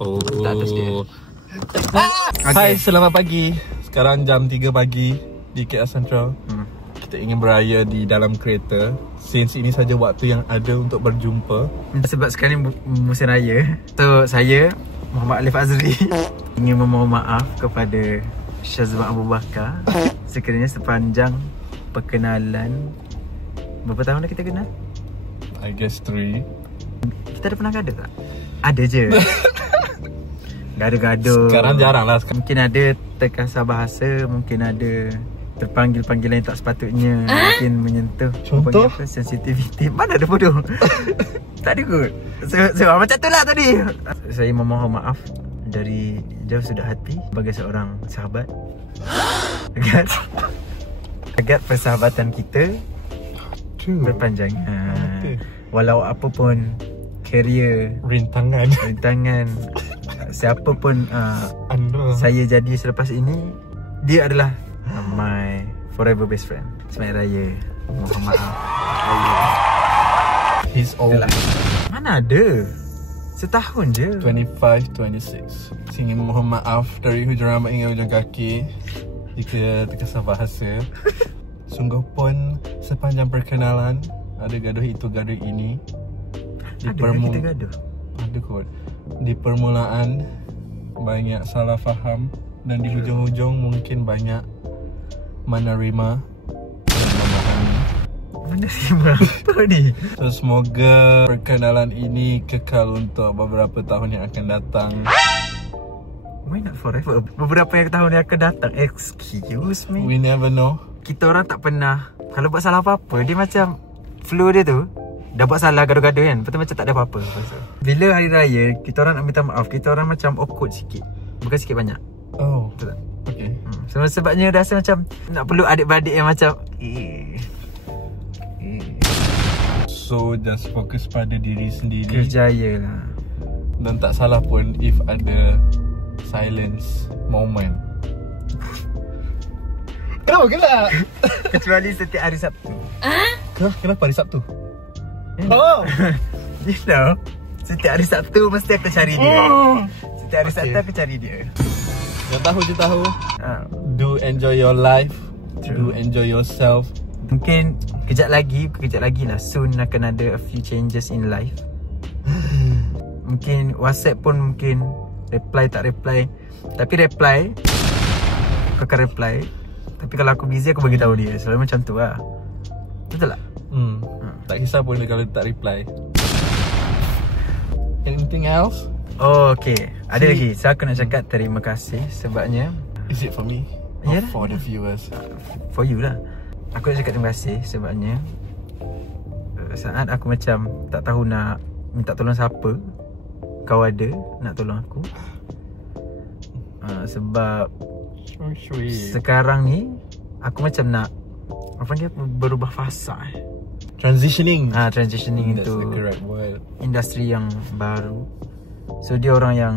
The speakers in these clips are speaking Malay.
Status dia. Hai, selamat pagi. Sekarang jam 3 pagi di KL Central. Kita ingin beraya di dalam kereta. Since ini saja waktu yang ada untuk berjumpa. Sebab sekarang musim raya, so saya Muhammad Alif Azri ingin memohon maaf kepada Syazwan Abu Bakar sekiranya sepanjang perkenalan. Berapa tahun dah kita kenal? I guess 3. Kita ada pernah gaduh tak? Ada je. Gaduh-gaduh. Sekarang jarang lah. Mungkin ada terkasar bahasa, mungkin ada terpanggil panggilan yang tak sepatutnya, mungkin menyentuh contoh apa, sensitiviti. Mana ada bodoh. Tak ada kot. So, macam tu lah tadi. Saya memohon maaf dari jauh sudah hati sebagai seorang sahabat agar persahabatan kita berpanjangan. Walau apa pun career, rintangan siapa pun saya jadi selepas ini, dia adalah my forever best friend. Selamat Raya. Mohon maaf. He's old. Mana ada, setahun je. 25, 26. Ingin mohon maaf dari hujung rambut hingga hujung kaki jika terkasar bahasa. Sungguh pun sepanjang perkenalan ada gaduh itu gaduh ini. Ada kita gaduh? Ada kot. Di permulaan banyak salah faham dan di hujung-hujung mungkin banyak menerima dan memahami. Menerima apa ni? So semoga perkenalan ini kekal untuk beberapa tahun yang akan datang. Why not forever? Beberapa tahun yang akan datang. Excuse me. We never know. Kita orang tak pernah, kalau buat salah apa-apa, dia macam flow dia tu dah buat salah gaduh-gaduh kan, lepas tu macam tak ada apa-apa. Bila hari raya, kita orang nak minta maaf, kita orang macam awkward sikit. Bukan sikit banyak. Oh, betul tak? Okay. Sebabnya rasa macam nak perlu adik-beradik yang macam So just fokus pada diri sendiri. Kerjaya lah. Dan tak salah pun if ada silence moment. Kenapa gelak? Kecuali setiap hari Sabtu. Kenapa hari Sabtu? Oh, you know, setiap hari Sabtu mesti aku cari dia. Setiap hari Sabtu aku cari dia. Yang tahu je tahu. Do enjoy your life. Do enjoy yourself. Mungkin kejap lagi lah, soon akan ada a few changes in life. Mungkin WhatsApp pun mungkin reply tak reply. Tapi reply, aku akan reply. Tapi kalau aku busy aku bagi tahu dia. Selalu macam tu lah. Betul tak? Tak kisah pun kalau dia tak reply. Anything else? Oh, okay. Ada lagi. So aku nak cakap terima kasih sebabnya. Is it for me? Yeah, for the viewers? For you lah. Aku nak cakap terima kasih sebabnya saat aku macam tak tahu nak minta tolong siapa, kau ada nak tolong aku. Sebab sekarang ni aku macam nak berubah fasa. Transitioning into the correct word. Industri yang baru. So dia orang yang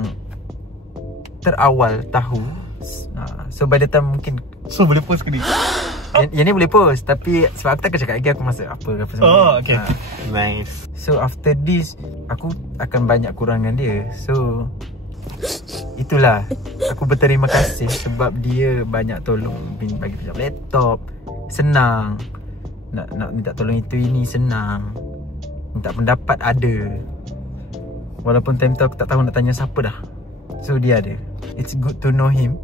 terawal tahu. So by the time mungkin boleh post ke ni? Yang ni boleh post, tapi sebab aku tak akan cakap lagi aku masak apa semua. Oh, okay. Nice. So after this aku akan banyak kurangan dia. So itulah, aku berterima kasih sebab dia banyak tolong, bagi pinjam laptop. Senang nak minta tolong itu ini senang. Minta pendapat ada. Walaupun time tu aku tak tahu nak tanya siapa dah. So dia ada. It's good to know him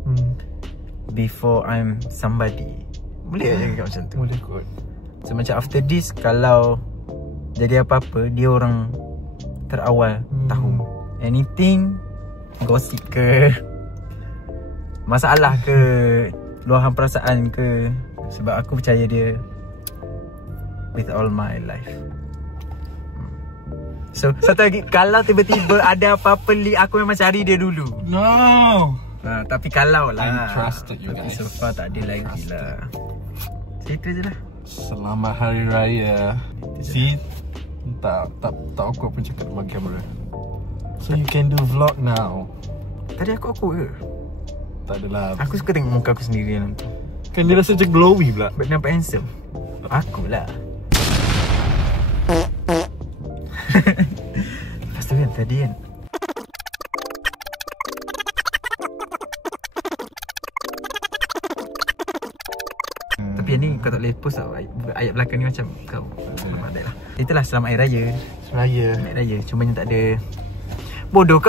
before I'm somebody. Boleh cakap macam tu? Boleh kot. So macam after this, kalau jadi apa-apa, dia orang terawal tahu. Anything, gosip ke, masalah ke, luahan perasaan ke. Sebab aku percaya dia with all my life. So satu lagi, kalau tiba-tiba ada apa-apa leak, aku memang cari dia dulu. No. Tapi kalau lah, I trusted you guys. So far tak ada lagi lah. Itu je lah. Selamat Hari Raya. See, tak awkward pun cakap depan kamera. So you can do vlog now. Tadi aku ke? Tak adalah. Aku suka tengok muka aku sendiri dalam tu. Kan dia rasa macam glowy pula. Nampak handsome. Aku lah. Lepas tu kan tadi kan kau tak boleh post tau. Ayat belakang ni macam kau lah. Itulah selamat Hari Raya. Seraya. Selamat Hari Raya. Cuma tak ada. Bodoh kau.